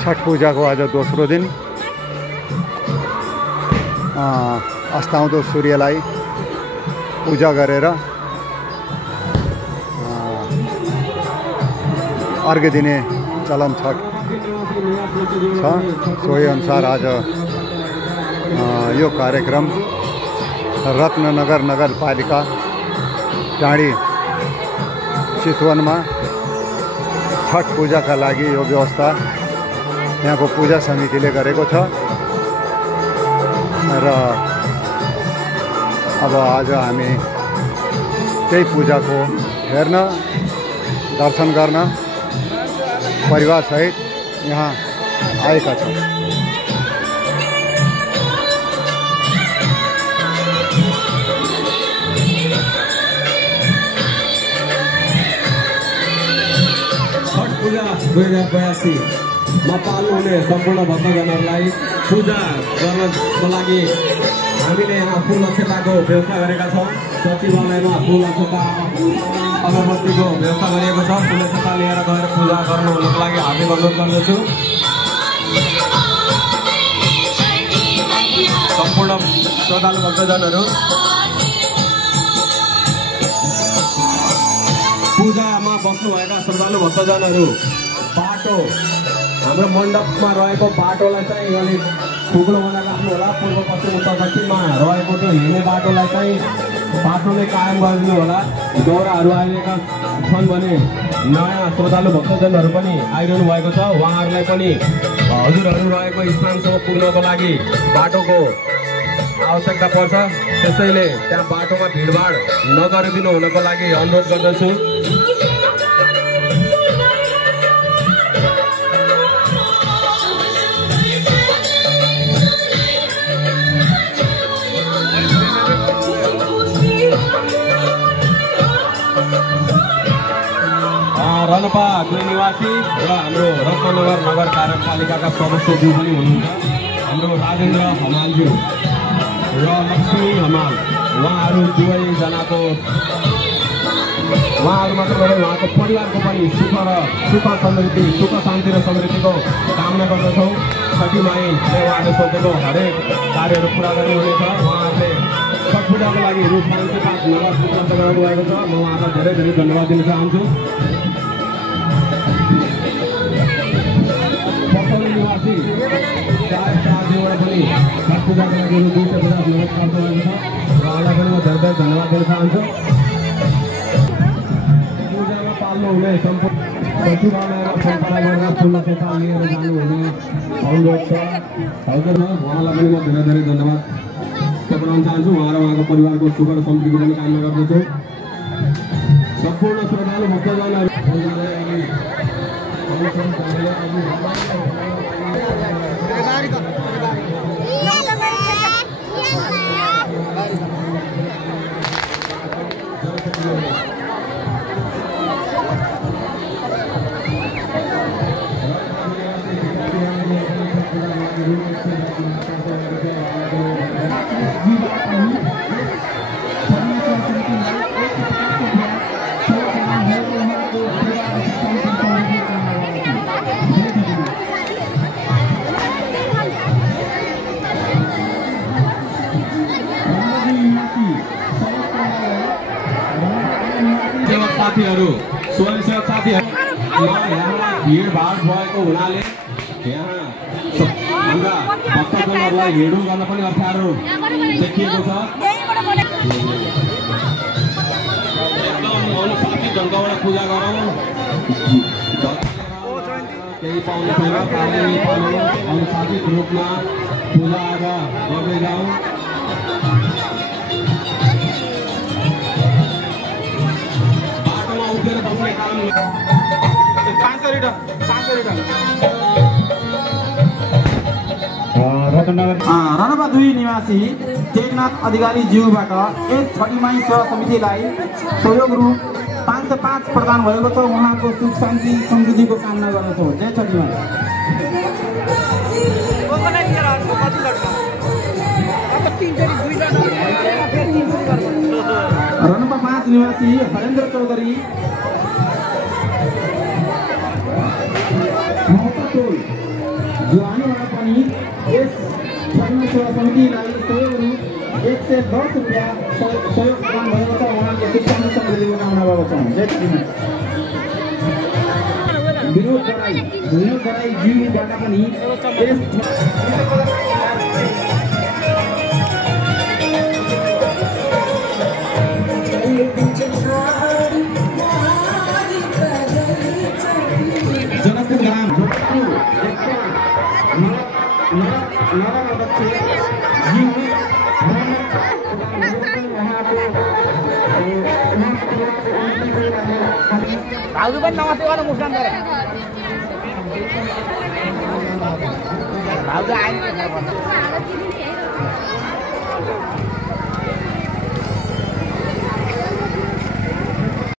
छठ पूजाको आज दोस्रो दिन अस्ताउँदो सूर्यलाई पूजा गरेर अर्घ्य दिने चलन छ। सोही अनुसार आज यो कार्यक्रम रत्ननगर नगरपालिका टाढी चितवनमा छठ पूजाका लागि यो व्यवस्था यहाँको पूजा समितिले गरेको छ र अब आज हामी त्यही पूजाको हेर्न दर्शन गर्न परिवारसहित यहाँ आएका छौँ। छठ पूजा 2082मा पाल्नु हुने सम्पूर्ण भक्तजनहरूलाई पूजा गर्नको लागि हामीले यहाँ फुल अक्षताको व्यवस्था गरेका छौँ। सचिवालयमा फुल अक्षता अगरबत्तीको व्यवस्था गरिएको छ। फुल अक्षता लिएर गएर पूजा गर्नुको लागि हार्दिक अनुरोध गर्दछु। सम्पूर्ण श्रद्धालु भक्तजनहरू पूजामा बस्नुभएका श्रद्धालु भक्तजनहरू बाटो हाम्रो मण्डपमा रहेको बाटोलाई चाहिँ अलिक खुकुलो बनाएर राख्नु होला। पूर्व पश्चिम उत्तर दक्षिणमा रहेको त्यो हिँड्ने बाटोलाई चाहिँ बाटो नै कायम गरिदिनु होला। दौराहरू आइरहेका छन् भने नयाँ श्रद्धालु भक्तजनहरू पनि आइरहनु भएको छ। उहाँहरूलाई पनि हजुरहरू रहेको स्थानसम्म पुग्नको लागि बाटोको आवश्यकता पर्छ। त्यसैले त्यहाँ बाटोमा भिडभाड नगरिदिनु हुनको लागि अनुरोध गर्दछु। रनपा 2 निवासी र हाम्रो रत्ननगर नगर कार्यपालिकाका सदस्यज्यू पनि हुनुहुन्छ। हाम्रो राजेन्द्र हमालज्यू र लक्ष्मी हमाल, उहाँहरू दुवैजनाको उहाँहरू मात्र नभए उहाँको परिवारको पनि सुख समृद्धि, सुख शान्ति र समृद्धिको कामना गर्दछौँ। छठी माईले उहाँले सोचेको हरेक कार्यहरू पुरा गर्नुहुनेछ। उहाँहरूले छठ पूजाको लागि रु 505 नगद उपलब्ध गराउनु भएको छ। म उहाँलाई धेरै धेरै धन्यवाद दिन चाहन्छु। निवासी चारजीबाट पनि छठ पूजाको लागि रु 250 नगद प्राप्त भएको छ। उहाँलाई पनि म धेरै धेरै धन्यवाद दिन चाहन्छु। पूजामा पाल्नु हुने सम्पूर्ण सचिवालय र सम्पदा गरेर फुल अक्षता लिएर जानुहुने अनुरोध छ। हजुरमा उहाँलाई पनि म धेरै धेरै धन्यवाद पठाउन चाहन्छु। उहाँ र उहाँको परिवारको सुख र समृद्धिको पनि कामना गर्दछु। सम्पूर्ण श्रद्धालु भक्तजनहरू साथीहरू, स्वयंसेवक साथीहरू, यहाँ भिडभाड भएको हुनाले यहाँ हाम्रा भक्तजनहरूलाई हिँड्डुल गर्न पनि अप्ठ्यारो देखिएको छ। एकदम अनुशासित ढङ्गबाट पूजा गरौँ। केही पाउनु छैन, अनुशासित रूपमा पूजा आज गर्दै जाउँ। रनपा 2 निवासी टेकनाथ अधिकारी ज्यूबाट यस छठी माई सेवा समितिलाई सहयोग रु 505 प्रदान भएको छ। उहाँको सुख शान्ति समृद्धिको कामना गर्दछौँ। जय छठी माई। रनपा 5 निवासी हरेन्द्र चौधरी समितिलाई सहयोग रु 110 रुपियाँ सहयोग प्रदान भएको छ। उहाँले सुख शान्ति समृद्धिको कामना गरेका छौँ। जय श्रीमान। विनोद गराई ज्यूबाट पनि जनकपुर ग्राम भाउजू पनि नमस्ते गर्नु मुस्कान गरे भाउजू आयो